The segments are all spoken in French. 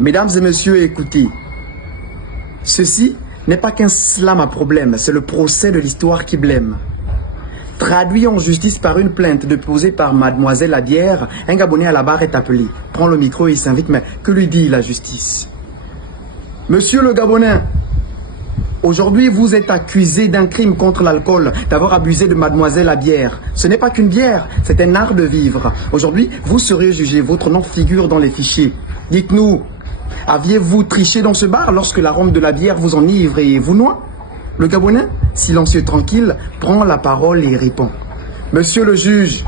Mesdames et messieurs, écoutez. Ceci n'est pas qu'un slam à problème, c'est le procès de l'histoire qui blême. Traduit en justice par une plainte déposée par mademoiselle Labière, un Gabonais à la barre est appelé. Prend le micro et il s'invite, mais que lui dit la justice? Monsieur le Gabonais, aujourd'hui vous êtes accusé d'un crime contre l'alcool, d'avoir abusé de mademoiselle Labière. Ce n'est pas qu'une bière, c'est un art de vivre. Aujourd'hui, vous serez jugé, votre nom figure dans les fichiers. Dites-nous, aviez-vous triché dans ce bar lorsque l'arôme de la bière vous enivre et vous noie? Le Gabonais, silencieux tranquille, prend la parole et répond. Monsieur le juge,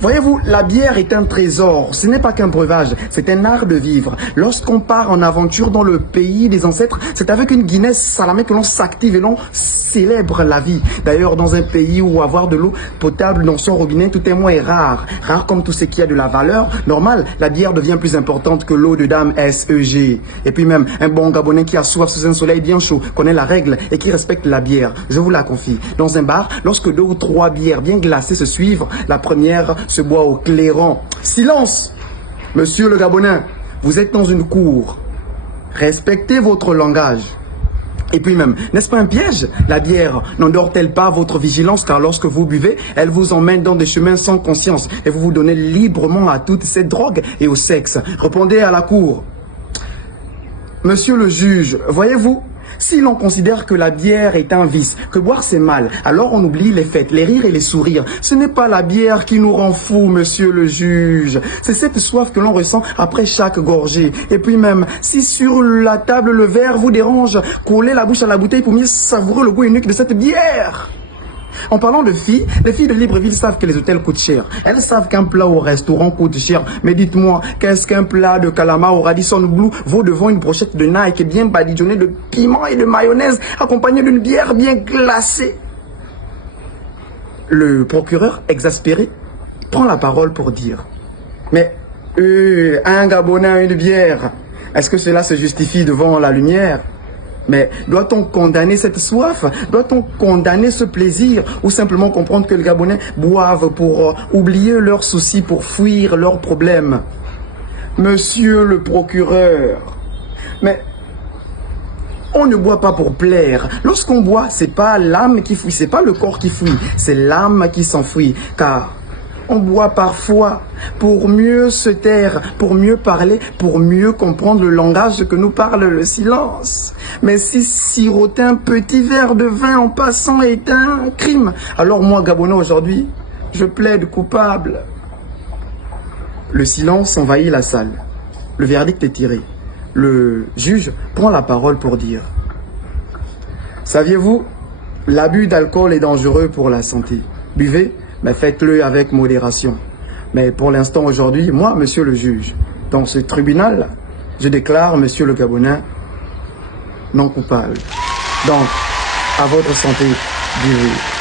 voyez-vous, la bière est un trésor, ce n'est pas qu'un breuvage, c'est un art de vivre. Lorsqu'on part en aventure dans le pays des ancêtres, c'est avec une Guinness Salamé que l'on s'active et l'on célèbre la vie. D'ailleurs, dans un pays où avoir de l'eau potable dans son robinet, tout témoin est rare. Rare comme tout ce qui a de la valeur. Normal, la bière devient plus importante que l'eau de dame SEG. Et puis même, un bon Gabonais qui a soif sous un soleil bien chaud, connaît la règle et qui respecte la bière. Je vous la confie. Dans un bar, lorsque 2 ou 3 bières bien glacées se suivent, la première se boit au clairon. Silence! Monsieur le Gabonais, vous êtes dans une cour. Respectez votre langage. Et puis même, n'est-ce pas un piège? La bière n'endort-elle pas votre vigilance, car lorsque vous buvez, elle vous emmène dans des chemins sans conscience et vous vous donnez librement à toutes ces drogues et au sexe. Répondez à la cour. Monsieur le juge, voyez-vous, si l'on considère que la bière est un vice, que boire c'est mal, alors on oublie les fêtes, les rires et les sourires. Ce n'est pas la bière qui nous rend fous, monsieur le juge. C'est cette soif que l'on ressent après chaque gorgée. Et puis même, si sur la table le verre vous dérange, collez la bouche à la bouteille pour mieux savourer le goût unique de cette bière. En parlant de filles, les filles de Libreville savent que les hôtels coûtent cher. Elles savent qu'un plat au restaurant coûte cher. Mais dites-moi, qu'est-ce qu'un plat de calamar au Radisson Blu vaut devant une brochette de Nike bien badigeonnée de piment et de mayonnaise accompagnée d'une bière bien glacée? Le procureur, exaspéré, prend la parole pour dire: mais un Gabonais a une bière, est-ce que cela se justifie devant la lumière? Mais doit-on condamner cette soif? Doit-on condamner ce plaisir? Ou simplement comprendre que les Gabonais boivent pour oublier leurs soucis, pour fuir leurs problèmes? Monsieur le procureur, mais on ne boit pas pour plaire. Lorsqu'on boit, c'est pas l'âme qui fuit, c'est pas le corps qui fuit, c'est l'âme qui s'enfuit. Car on boit parfois pour mieux se taire, pour mieux parler, pour mieux comprendre le langage que nous parle le silence. Mais si siroter un petit verre de vin en passant est un crime, alors moi, Gabonais, aujourd'hui, je plaide coupable. Le silence envahit la salle. Le verdict est tiré. Le juge prend la parole pour dire: saviez-vous, l'abus d'alcool est dangereux pour la santé. Buvez, mais faites-le avec modération. Mais pour l'instant, aujourd'hui, moi, monsieur le juge, dans ce tribunal, je déclare monsieur le Gabonais non coupable. Donc, à votre santé, buvez.